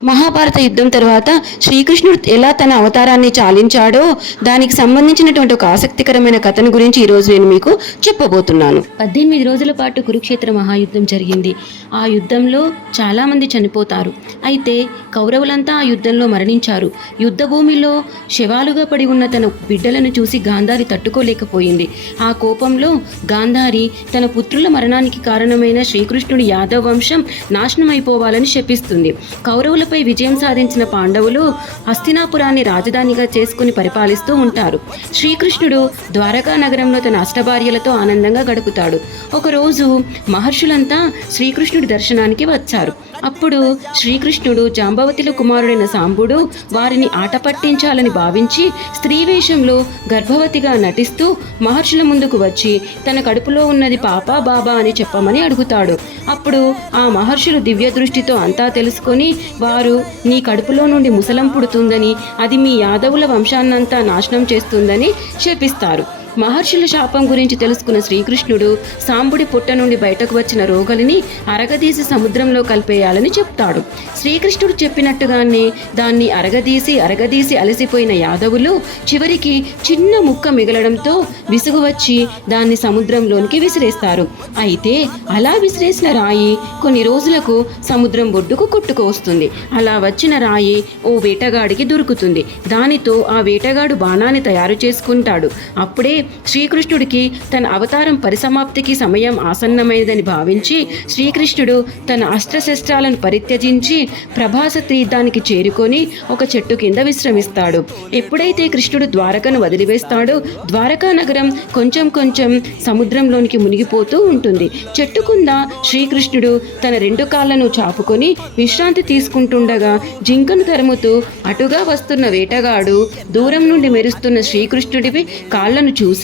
మహాభారత యుద్ధం తర్వాత శ్రీకృష్ణుడు ఎలా తన అవతారాన్ని చాలించాడో దానికి సంబంధించినటువంటి ఒక ఆసక్తికరమైన కథను గురించి ఈరోజు నేను మీకు చెప్పబోతున్నాను. 18 రోజుల పాటు కురుక్షేత్ర మహాయుద్ధం జరిగింది. ఆ యుద్ధంలో చాలామంది చనిపోతారు. అయితే కౌరవులంతా ఆ యుద్ధంలో మరణించారు. యుద్ధ భూమిలో శవాలుగా పడి ఉన్న తన బిడ్డలను చూసి గాంధారి తట్టుకోలేకపోయింది. ఆ కోపంలో గాంధారి తన పుత్రుల మరణానికి కారణమైన శ్రీకృష్ణుడి యాదవ వంశం నాశనమైపోవాలని శపిస్తుంది. కౌరవుల పై విజయం సాధించిన పాండవులు హస్తినాపురాన్ని రాజధానిగా చేసుకుని పరిపాలిస్తూ ఉంటారు. శ్రీకృష్ణుడు ద్వారకా నగరంలో తన అష్టభార్యలతో ఆనందంగా గడుపుతాడు. ఒకరోజు మహర్షులంతా శ్రీకృష్ణుడి దర్శనానికి వచ్చారు. అప్పుడు శ్రీకృష్ణుడు జాంబవతిల కుమారుడైన సాంబుడు వారిని ఆట పట్టించాలని భావించి స్త్రీ వేషంలో గర్భవతిగా నటిస్తూ మహర్షుల ముందుకు వచ్చి తన కడుపులో ఉన్నది పాప బాబా అని చెప్పమని అడుగుతాడు. అప్పుడు ఆ మహర్షులు దివ్య దృష్టితో అంతా తెలుసుకొని వారు నీ కడుపులో నుండి ముసలం పుడుతుందని, అది మీ యాదవుల వంశాన్నంతా నాశనం చేస్తుందని శపిస్తారు. మహర్షుల శాపం గురించి తెలుసుకున్న శ్రీకృష్ణుడు సాంబుడి పుట్ట నుండి బయటకు వచ్చిన రోగలిని అరగదీసి సముద్రంలో కలిపేయాలని చెప్తాడు. శ్రీకృష్ణుడు చెప్పినట్టుగానే దాన్ని అరగదీసి అలసిపోయిన యాదవులు చివరికి చిన్న ముక్క మిగలడంతో విసుగు వచ్చి దాన్ని సముద్రంలోనికి విసిరేస్తారు. అయితే అలా విసిరేసిన రాయి కొన్ని రోజులకు సముద్రం ఒడ్డుకు కొట్టుకు వస్తుంది. అలా వచ్చిన రాయి ఓ వేటగాడికి దొరుకుతుంది. దానితో ఆ వేటగాడు బాణాన్ని తయారు చేసుకుంటాడు. అప్పుడే శ్రీకృష్ణుడికి తన అవతారం పరిసమాప్తికి సమయం ఆసన్నమైనదని భావించి శ్రీకృష్ణుడు తన అస్త్రశస్త్రాలను పరిత్యజించి ప్రభాస తీర్థానికి చేరుకొని ఒక చెట్టు కింద విశ్రమిస్తాడు. ఎప్పుడైతే కృష్ణుడు ద్వారకను వదిలివేస్తాడో ద్వారకా నగరం కొంచెం కొంచెం సముద్రంలోనికి మునిగిపోతూ ఉంటుంది. చెట్టు కింద శ్రీకృష్ణుడు తన 2 కాళ్లను చాపుకొని విశ్రాంతి తీసుకుంటుండగా జింకను తరుముతూ అటుగా వస్తున్న వేటగాడు దూరం నుండి మెరుస్తున్న శ్రీకృష్ణుడివి కాళ్లను చూసి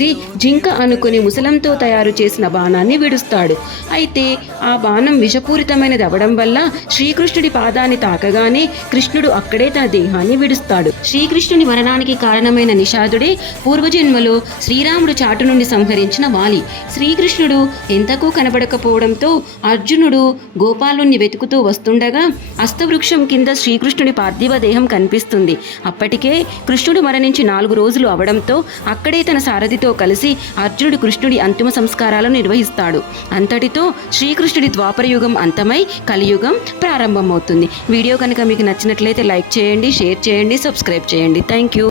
జింక అనుకుని ముసలంతో తయారు చేసిన బాణాన్ని విడుస్తాడు. అయితే ఆ బాణం విషపూరితమైనది అవడం వల్ల శ్రీకృష్ణుడి పాదాన్ని తాకగానే కృష్ణుడు అక్కడే తన దేహాన్ని విడుస్తాడు. శ్రీకృష్ణుని మరణానికి కారణమైన నిషాదుడే పూర్వజన్మలో శ్రీరాముడు చాటు నుండి సంహరించిన వాలి. శ్రీకృష్ణుడు ఎంతకు కనబడకపోవడంతో అర్జునుడు గోపాలుణ్ణి వెతుకుతూ వస్తుండగా అస్తవృక్షం కింద శ్రీకృష్ణుడి పార్థివ దేహం కనిపిస్తుంది. అప్పటికే కృష్ణుడు మరణించి 4 రోజులు అవడంతో అక్కడే తన సారథితో కలిసి అర్జునుడు కృష్ణుడి అంతిమ సంస్కారాలను నిర్వహిస్తాడు. అంతటితో శ్రీకృష్ణుడి ద్వాపరయుగం అంతమై కలియుగం ప్రారంభమవుతుంది. వీడియో కనుక మీకు నచ్చినట్లయితే లైక్ చేయండి, షేర్ చేయండి, సబ్స్క్రైబ్ చేయండి. Thank you.